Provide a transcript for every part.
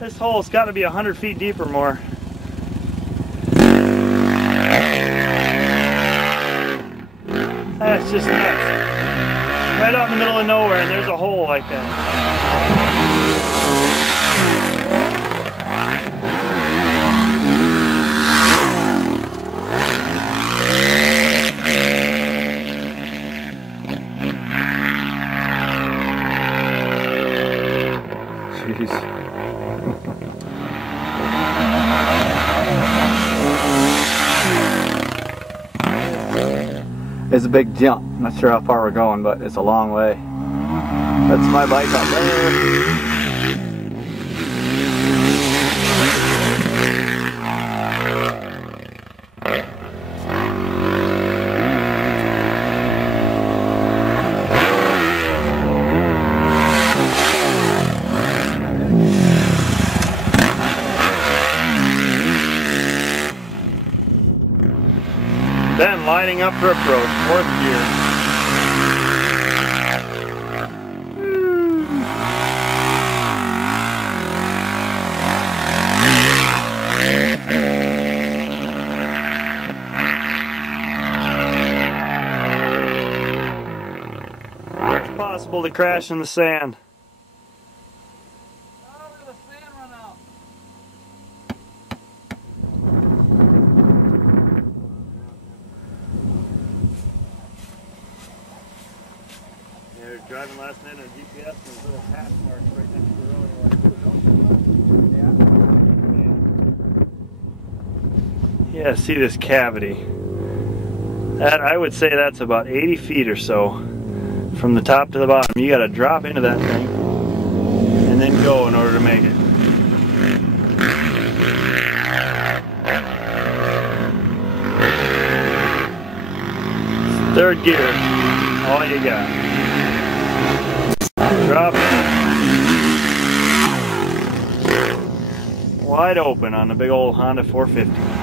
This hole's got to be 100 feet deep or more. That's just nuts. Right out in the middle of nowhere, and there's a hole like that. Jeez. It's a big jump. I'm not sure how far we're going, but it's a long way. That's my bike up there. Then lining up for approach, 4th gear. It's possible to crash in the sand. Driving last night on GPS and there's little hash marks right next to the road. Yeah, see this cavity. That, I would say that's about 80 feet or so from the top to the bottom. You got to drop into that thing and then go in order to make it. Third gear, all you got. Drop in. Wide open on the big old Honda 450.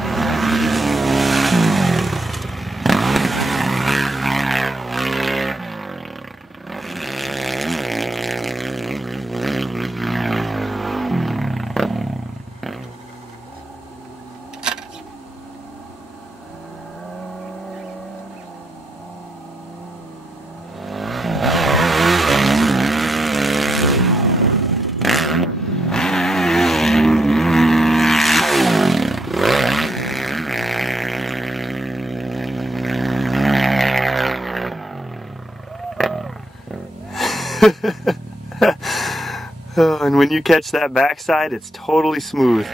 And when you catch that backside, it's totally smooth.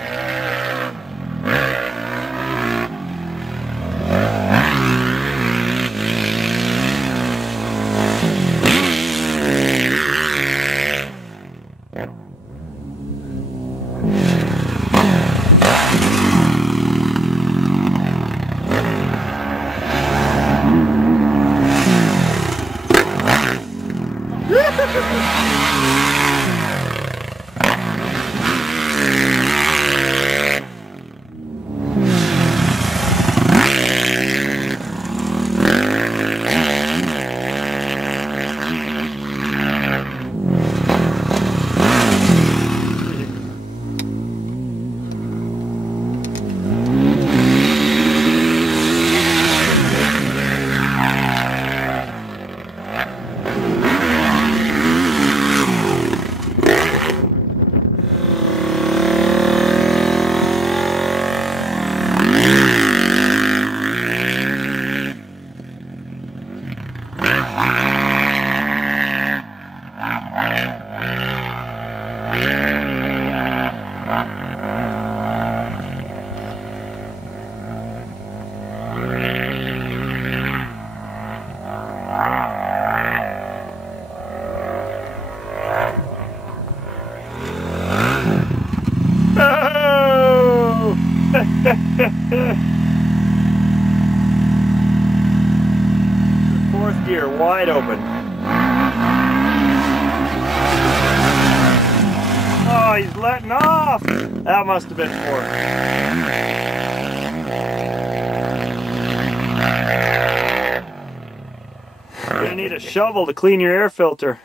Fourth gear, wide open. Oh, he's letting off. That must have been fourth. You're gonna need a shovel to clean your air filter.